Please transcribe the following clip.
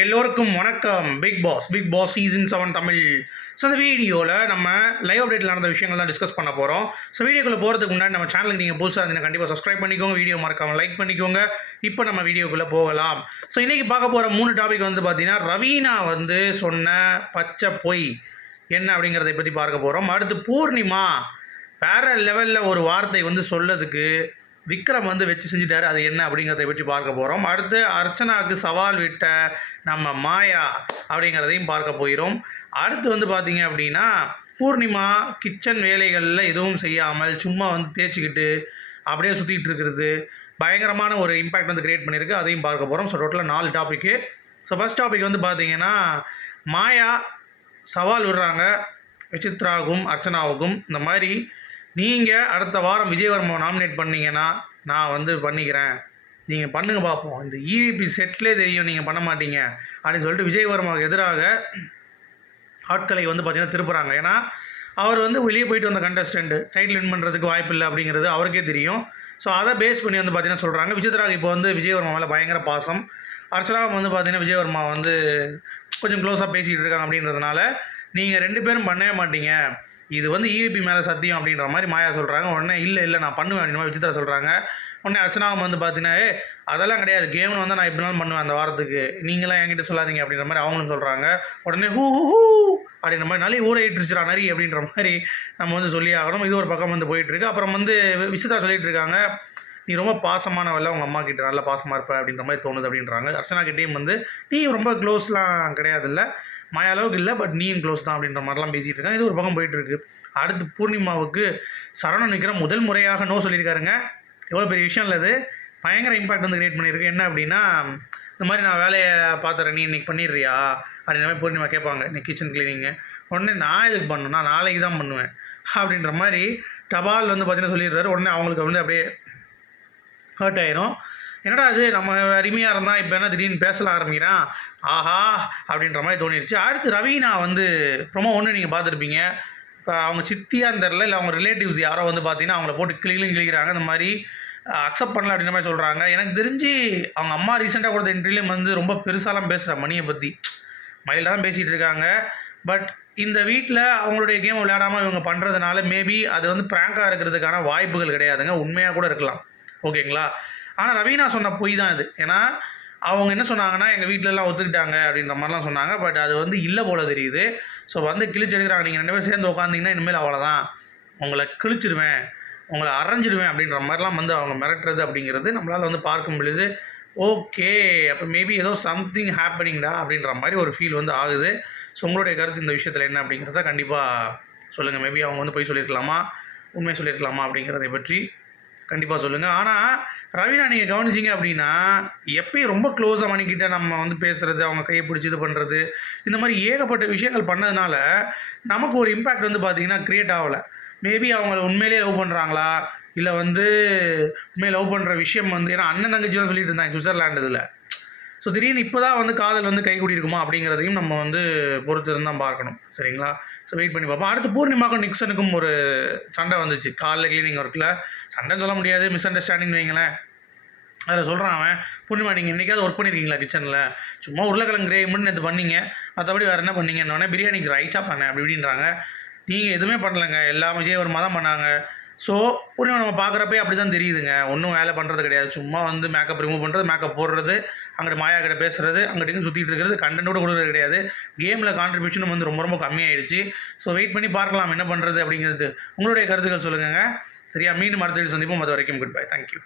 எல்லோருக்கும் வணக்கம். Big boss big boss season seven Tamil. So அந்த வீடியோவில் நம்ம லைவ் அப்டேட்டில் நடந்த விஷயங்கள் தான் டிஸ்கஸ் பண்ண போகிறோம் ஸோ வீடியோக்குள்ளே போகிறதுக்கு முன்னாடி நம்ம சேனலுக்கு நீங்கள் புதுசாக இருந்தீங்கன்னா கண்டிப்பாக சப்ஸ்கிரைப் பண்ணிக்கோங்க. வீடியோ மறக்காமல் லைக் பண்ணிக்கோங்க. இப்போ நம்ம வீடியோக்குள்ளே போகலாம். ஸோ இன்றைக்கி பார்க்க போகிற மூணு டாபிக் வந்து பார்த்தீங்கன்னா ரவீனா வந்து சொன்ன பச்சை பொய் என்ன அப்படிங்கிறதை பற்றி பார்க்க போகிறோம் அடுத்து பூர்ணிமா வேறு லெவலில் ஒரு வார்த்தை வந்து சொல்லதுக்கு விக்ரம் வந்து வச்சு செஞ்சுட்டாரு. அது என்ன அப்படிங்கிறத பற்றி பார்க்க போகிறோம் அடுத்து அர்ச்சனாவுக்கு சவால் விட்ட நம்ம மாயா அப்படிங்கிறதையும் பார்க்க போகிறோம். அடுத்து வந்து பார்த்தீங்க அப்படின்னா பூர்ணிமா கிச்சன் வேலைகளில் எதுவும் செய்யாமல் சும்மா வந்து தேய்ச்சிக்கிட்டு அப்படியே சுற்றிக்கிட்டு இருக்கிறது. பயங்கரமான ஒரு இம்பேக்ட் வந்து க்ரியேட் பண்ணியிருக்கு. அதையும் பார்க்க போகிறோம் ஸோ டோட்டலாக நாலு டாப்பிக்கு ஸோ ஃபஸ்ட் டாபிக் வந்து பார்த்தீங்கன்னா மாயா சவால் விடுறாங்க. விசித்ராவுக்கும் அர்ச்சனாவுக்கும். இந்த மாதிரி நீங்கள் அடுத்த வாரம் விஜயவர்மா நாமினேட் பண்ணீங்கன்னா நான் வந்து பண்ணிக்கிறேன். நீங்கள் பண்ணுங்க பார்ப்போம் இந்த இவிபி செட்டிலே தெரியும் நீங்கள் பண்ண மாட்டீங்க. அப்படின்னு சொல்லிட்டு விஜயவர்மாவுக்கு எதிராக ஆட்களை வந்து பார்த்தீங்கன்னா திருப்புறாங்க. ஏன்னா அவர் வந்து வெளியே போயிட்டு வந்த கண்டஸ்டன்ட் டைட்டில் வின் பண்ணுறதுக்கு வாய்ப்பு இல்லை அப்படிங்கிறது அவருக்கே தெரியும். ஸோ அதை பேஸ் பண்ணி வந்து பார்த்தீங்கன்னா சொல்கிறாங்க விஜயதராக இப்போ வந்து விஜயவர்மா மேலே பயங்கர பாசம். அர்ச்சனாவும் வந்து பார்த்தீங்கன்னா விஜயவர்மா வந்து கொஞ்சம் க்ளோஸாக பேசிகிட்டு இருக்காங்க அப்படின்றதுனால நீங்கள் ரெண்டு பேரும் பண்ணவே மாட்டீங்க. இது வந்து இவிபி மேலே சத்தியம் அப்படின்ற மாதிரி மாயா சொல்கிறாங்க உடனே இல்லை இல்லை நான் பண்ணுவேன் அப்படின்ற மாதிரி விசித்ரா சொல்கிறாங்க உடனே அர்ச்சனாவும் வந்து பார்த்தீங்கன்னா ஏ அதெல்லாம் கிடையாது. கேம்னு வந்து நான் எப்படினாலும் பண்ணுவேன் அந்த வாரத்துக்கு. நீங்களாம் என்கிட்ட சொல்லாதீங்க அப்படின்ற மாதிரி அவங்களும் சொல்கிறாங்க உடனே ஹூ ஹூ ஹூ அப்படின்ற மாதிரி நிறைய ஊழிட்டுருச்சுரா நரி அப்படின்ற மாதிரி நம்ம வந்து சொல்லி ஆகணும். இது ஒரு பக்கம் வந்து போயிட்டுருக்கு அப்புறம் வந்து விசித்ரா சொல்லிட்டு இருக்காங்க நீ ரொம்ப பாசமானவல்ல உங்கள் அம்மா கிட்ட நல்ல பாசமாக இருப்ப அப்படின்ற மாதிரி தோணுது அப்படின்றாங்க. அர்ச்சனா கிட்டேயும் வந்து நீ ரொம்ப க்ளோஸ்லாம் கிடையாதுல்ல. மாயா அளவுக்கு இல்லை பட் நீயும் க்ளோஸ் தான் அப்படின்ற மாதிரிலாம் பேசிகிட்டு இருக்காங்க இது ஒரு பக்கம் போயிட்டுருக்கு. அடுத்து பூர்ணிமாவுக்கு சரணம் நிற்கிற முதல் முறையாக நோ சொல்லியிருக்காருங்க. எவ்வளோ பெரிய விஷயம் இல்லை அது பயங்கர இம்பாக்ட் வந்து கிரியேட் பண்ணியிருக்கு. என்ன அப்படின்னா இந்த மாதிரி நான் வேலையை பார்த்துறேன். நீ இன்னைக்கு பண்ணிடுறியா? அப்படின்ற மாதிரி பூர்ணிமா கேட்பாங்க. இன்னைக்கு கிச்சன் கிளீனிங்கு உடனே நான் இதுக்கு பண்ணணும்? நான் நாளைக்கு தான் பண்ணுவேன். அப்படின்ற மாதிரி டபால் வந்து பார்த்தீங்கன்னா சொல்லிடுறாரு. உடனே அவங்களுக்கு வந்து அப்படியே ஹர்ட் ஆயிரும். என்னடா அது நம்ம அருமையாக இருந்தால் இப்போ என்ன திடீர்னு பேசல ஆரம்பிக்கிறான். ஆஹா அப்படின்ற மாதிரி தோணிடுச்சு அடுத்து ரவீனா வந்து ப்ரொமோ ஒன்று நீங்கள் பார்த்துருப்பீங்க. இப்போ அவங்க சித்தியாக தெரில இல்லை அவங்க ரிலேட்டிவ்ஸ் யாரோ வந்து பார்த்தீங்கன்னா அவங்கள போட்டு கிளிகளும் கிளிக்கிறாங்க இந்த மாதிரி அக்செப்ட் பண்ணல அப்படின்ற மாதிரி சொல்கிறாங்க எனக்கு தெரிஞ்சு அவங்க அம்மா ரீசெண்டாக கொடுத்த இன்டர்வியூலையும் வந்து ரொம்ப பெருசாலாம் பேசுகிற மணியை பற்றி மைல்டாக தான் பேசிகிட்டு இருக்காங்க. பட் இந்த வீட்டில் அவங்களுடைய கேம் விளையாடாமல் இவங்க பண்ணுறதுனால மேபி அது வந்து ப்ராங்காக இருக்கிறதுக்கான வாய்ப்புகள் கிடையாதுங்க. உண்மையாக கூட இருக்கலாம். ஓகேங்களா ஆனால் ரவீனா சொன்ன பொய் தான் இது. ஏன்னா அவங்க என்ன சொன்னாங்கன்னா எங்கள் வீட்டிலலாம் ஒத்துக்கிட்டாங்க அப்படின்ற மாதிரிலாம் சொன்னாங்க. பட் அது வந்து இல்லை போல தெரியுது. ஸோ வந்து கிழிச்சு எடுக்கிறாங்க. நீங்கள் ரெண்டு பேரும் சேர்ந்து உட்காந்திங்கன்னா இனிமேல் அவ்வளோதான் உங்களை கிழிச்சிருவேன். உங்களை அரைஞ்சிடுவேன் அப்படின்ற மாதிரிலாம் வந்து அவங்க மிரட்டுறது அப்படிங்கிறது நம்மளால் வந்து பார்க்கும் பொழுது ஓகே அப்போ மேபி ஏதோ சம்திங் ஹேப்பனிங்டா அப்படின்ற மாதிரி ஒரு ஃபீல் வந்து ஆகுது. ஸோ உங்களுடைய கருத்து இந்த விஷயத்தில் என்ன அப்படிங்கிறத கண்டிப்பாக சொல்லுங்கள் மேபி அவங்க வந்து போய் சொல்லியிருக்கலாமா உண்மை சொல்லியிருக்கலாமா அப்படிங்கிறதை பற்றி கண்டிப்பாக சொல்லுங்கள் ஆனால் ரவீனா நீங்கள் கவனிச்சிங்க அப்படின்னா எப்பயும் ரொம்ப க்ளோஸாக மணிக்கிட்ட நம்ம வந்து பேசுகிறது அவங்க கையை பிடிச்சி இது பண்ணுறது இந்த மாதிரி ஏகப்பட்ட விஷயங்கள் பண்ணதுனால நமக்கு ஒரு இம்பேக்ட் வந்து பார்த்திங்கன்னா க்ரியேட் ஆகலை. மேபி அவங்கள உண்மையிலேயே லவ் பண்ணுறாங்களா இல்லை வந்து உண்மையை லவ் பண்ணுற விஷயம் வந்து ஏன்னா அண்ணன் தங்கச்சிலாம் சொல்லிட்டு இருந்தாங்க சுவிட்சர்லாண்டு இதில் ஸோ திடீர்னு இப்போ தான் வந்து காதல் வந்து கைகூடி இருக்குமா அப்படிங்கிறதையும் நம்ம வந்து பொறுத்து இருந்து தான் பார்க்கணும். சரிங்களா? ஸோ வெயிட் பண்ணி பார்ப்போம். அடுத்து பூர்ணிமாக்கும் நிக்சனுக்கும் ஒரு சண்டை வந்துச்சு. காலைல கிளீனிங் ஒர்க்கில் சண்டைன்னு சொல்ல முடியாது மிஸ் அண்டர்ஸ்டாண்டிங் வைங்களேன். அதில் சொல்கிறான் அவன் பூர்ணிமா நீங்கள் இன்றைக்காவது ஒர்க் பண்ணியிருக்கீங்களா கிச்சனில் சும்மா உருளைக்கிழங்கு கிரேவி மட்டும் நேற்று பண்ணீங்க. மற்றபடி வேறு என்ன பண்ணீங்கன்னு பிரியாணிக்கு ரைட்டாக பண்ணேன் அப்படி இப்படின்றாங்க. நீங்கள் எதுவுமே பண்ணலைங்க. எல்லா ஒரு தான் பண்ணாங்க. ஸோ பூர்ணிமா நம்ம பார்க்குறப்பே அப்படி தான் தெரியுதுங்க. ஒன்றும் வேலை பண்ணுறது கிடையாது. சும்மா வந்து மேக்கப் ரிமூவ் பண்ணுறது மேக்கப் போடுறது அங்கிட்டு மாயா கிட்ட பேசுறது அங்கிட்டு சுற்றிட்டு இருக்கிறது கண்டென்ட்டோட கொடுக்குறது கிடையாது. கேமில் கான்ட்ரிபியூஷனும் வந்து ரொம்ப ரொம்ப கம்மியாயிடுச்சு. ஸோ வெயிட் பண்ணி பார்க்கலாம் என்ன பண்ணுறது அப்படிங்கிறது. உங்களுடைய கருத்துக்கள் சொல்லுங்கள் சரியா? மீண்டும் அடுத்த சந்திப்போம். அது வரைக்கும் குட் பை தேங்க்யூ